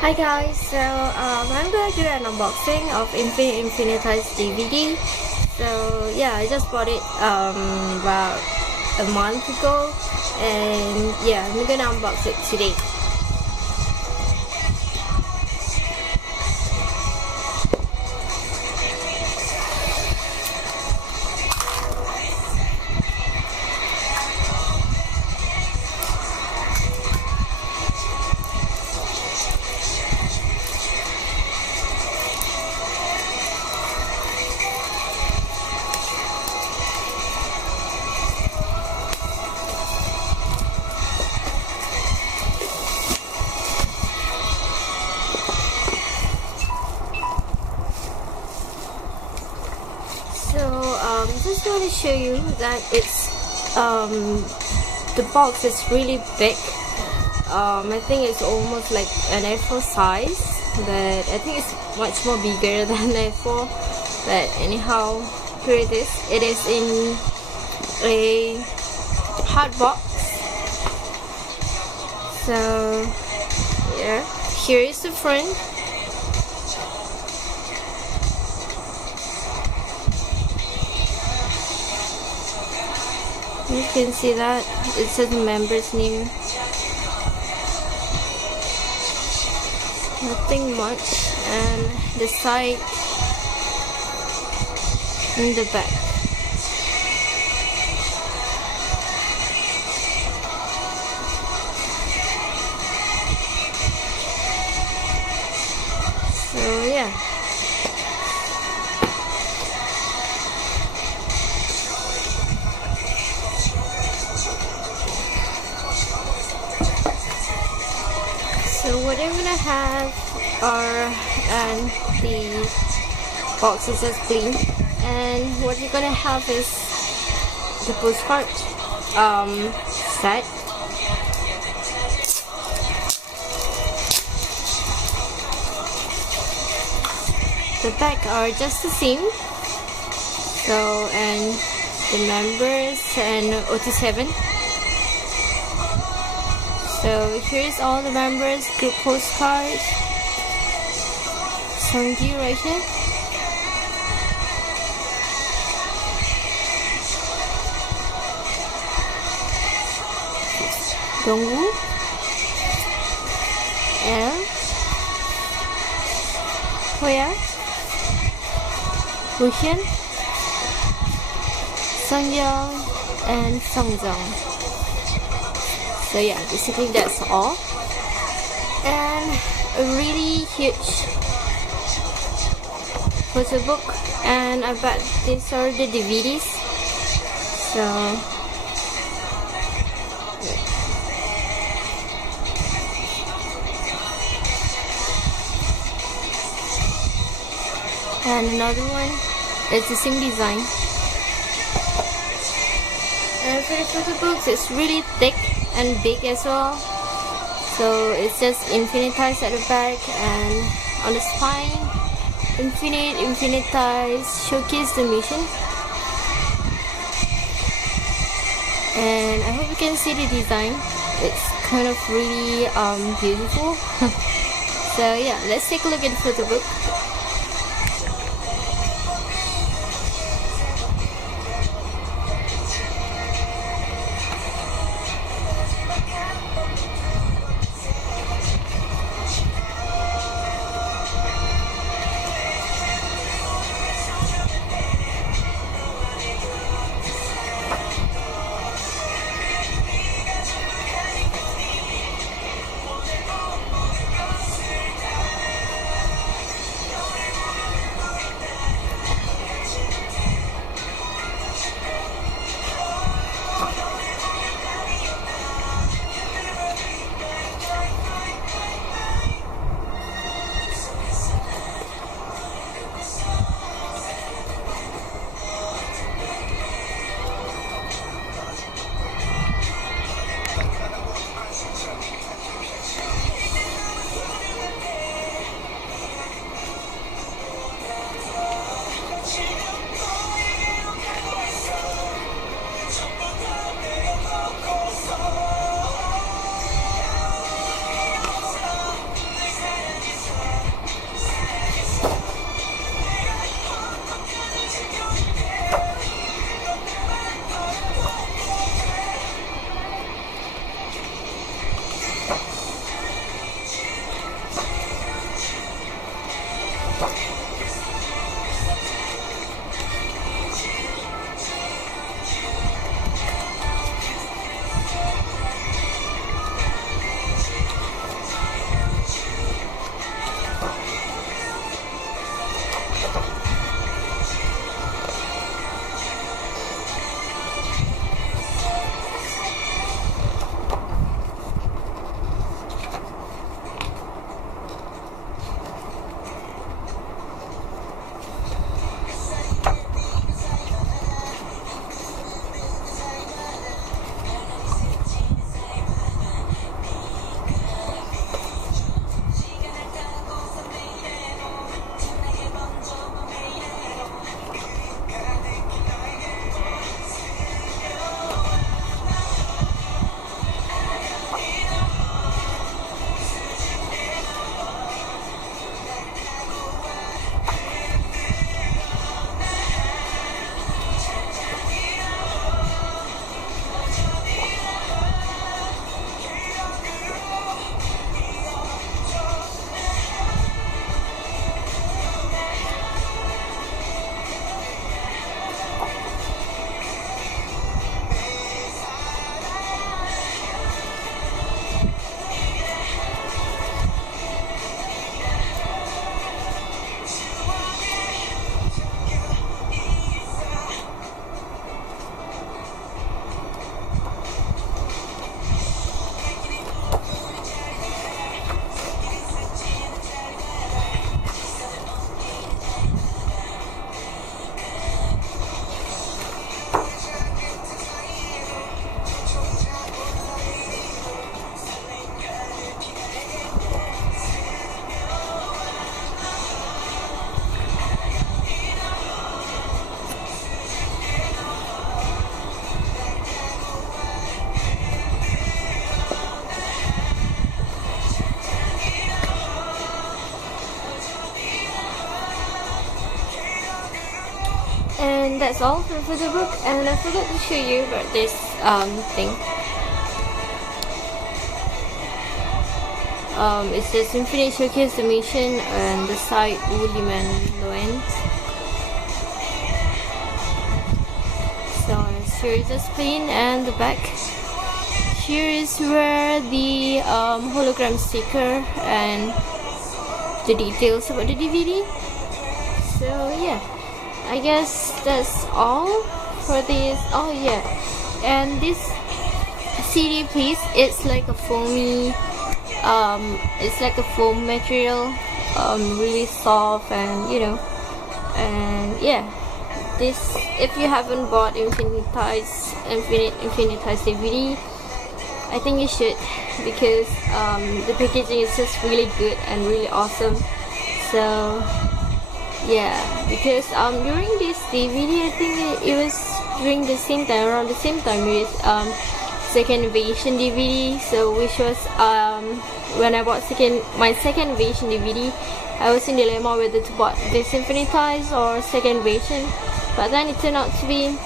Hi guys, I'm going to do an unboxing of Infinitize DVD. So yeah, I just bought it about a month ago, and yeah, I'm gonna unbox it today. Just want to show you that the box is really big. I think it's almost like an A4 size, but I think it's much more bigger than A4. But anyhow, here it is. It is in a hard box. So yeah, here is the front. You can see that it says member's name. Nothing much, and the side and the back. So yeah. So what I'm gonna have are the boxes is clean, and what you're gonna have is the postcard set. The back are just the same. So and the members and OT7. So here's all the members, group postcards, Sungji right here. Dongwoo, L, Hoya, Woohyun, Sungyeong, and Sungjeong. So yeah, basically that's all, and a really huge photo book, and I bet these are the DVDs. So and another one, it's the same design, and for the photo books it's really thick and big as well. So it's just Infinitize at the back, and on the spine, Infinitize showcase the mission. And I hope you can see the design. It's kind of really beautiful. So yeah, let's take a look at the photo book. that's all for the book. And I forgot to show you about this thing. It says Infinite Showcase the mission and the site William and Lorenz. So here is the spleen and the back. Here is where the hologram sticker and the details about the DVD. So yeah, I guess that's all for this. Oh yeah, and this CD piece, it's like a foamy, it's like a foam material, really soft, and you know, and yeah, this, if you haven't bought Infinitize DVD, I think you should, because the packaging is just really good and really awesome. So yeah, because during this DVD, I think it was during the same time, around the same time with second invasion DVD. So which was when I bought my second invasion DVD, I was in dilemma whether to buy this Infinitize or second invasion, but then it turned out to be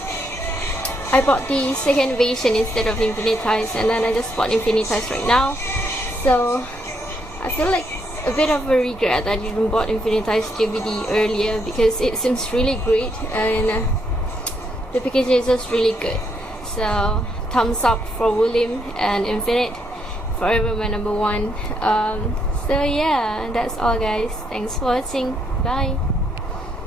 I bought the second invasion instead of Infinitize, and then I just bought Infinitize right now. So I feel like a bit of a regret that I didn't bought Infinitize DVD earlier, because it seems really great and the packaging is just really good. So thumbs up for William and Infinite, forever my number one. So yeah, that's all guys. Thanks for watching. Bye.